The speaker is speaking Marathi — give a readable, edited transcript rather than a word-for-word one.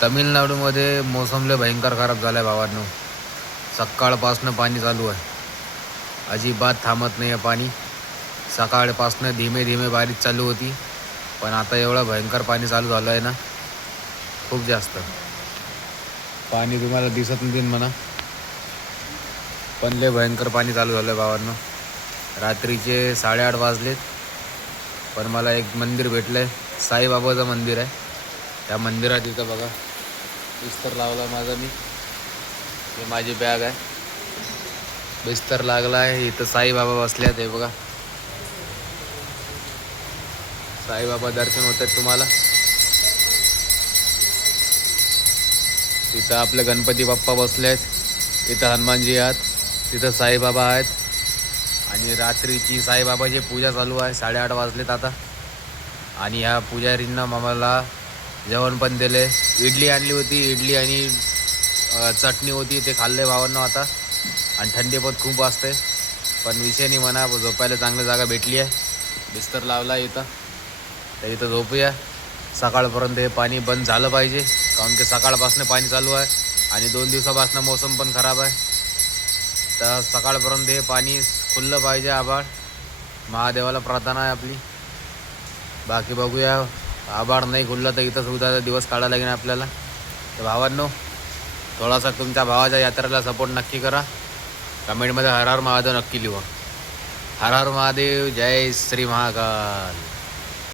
तामिळनाडूमध्ये मोसम लय भयंकर खराब झाला आहे भावांनो. सकाळपासनं पाणी चालू आहे, अजिबात थांबत नाही आहे पाणी. सकाळपासनं धीमे धीमे बारिश चालू होती, पण आता एवढं भयंकर पाणी चालू झालं आहे ना, खूप जास्त पाणी तुम्हाला दिसत नाही म्हणा, पण लय भयंकर पाणी चालू झालं आहे भावांनो. रात्रीचे 8:30 वाजलेत, पण मला एक मंदिर भेटलं आहे, साईबाबाचं मंदिर आहे. त्या मंदिरात इथं बघा बिस्तर लावला माझा मी, हे माझी बॅग आहे, बिस्तर लागला आहे. इथं साईबाबा बसल्यात, हे बघा साईबाबा दर्शन होतात तुम्हाला. इथं आपले गणपती बाप्पा बसले आहेत, इथं हनुमानजी आहेत, तिथं साईबाबा आहेत. आणि रात्रीची साईबाबाची पूजा चालू आहे. 8:30 वाजलेत आता. आणि ह्या पुजारींना आम्हाला जेवण पण दिले. इडली आणली होती, इडली आणि चटणी होती, ते खाल्ले भावांना आता. आणि थंडी पण खूप असते, पण विषय नाही म्हणा, झोपायला चांगली जागा भेटली आहे. बिस्तर लावला इथं, तर इथं झोपूया. सकाळपर्यंत हे पाणी बंद झालं पाहिजे, कारण की सकाळपासून पाणी चालू आहे आणि 2 दिवसापासून मोसम पण खराब आहे. तर सकाळपर्यंत हे पाणी खुललं पाहिजे. आभाळ महादेवाला प्रार्थना आहे आपली. बाकी बघूया, आभाळ नाही खुललं तर इथंच उद्याचा दिवस काढायला लागेल आपल्याला. तर भावांनो, थोडासा तुमच्या भावाच्या यात्रेला सपोर्ट नक्की करा. कमेंटमध्ये हर हर महादेव नक्की लिहा. हर हर महादेव, जय श्री महाकाल.